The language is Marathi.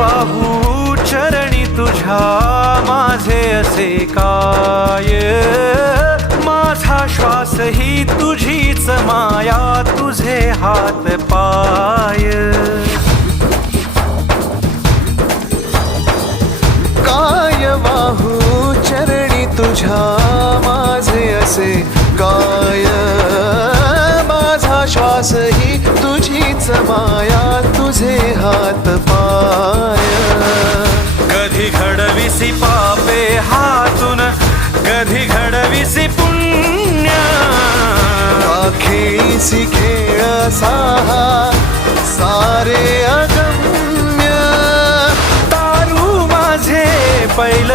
वाहू चरणी तुझ्या माझे असे काय, माझा श्वास ही तुझीच माया, तुझे हात पाय. काय वाहू चरणी तुझ्या माझे असे काय, माझा श्वास ही तुझीच माया, तुझे हात पाय. कधी घडविसी पापे हातून, कधी घडविसी पुण्य, खेळीसी खेळ साहा सारे अगम्य. तारू माझे पैल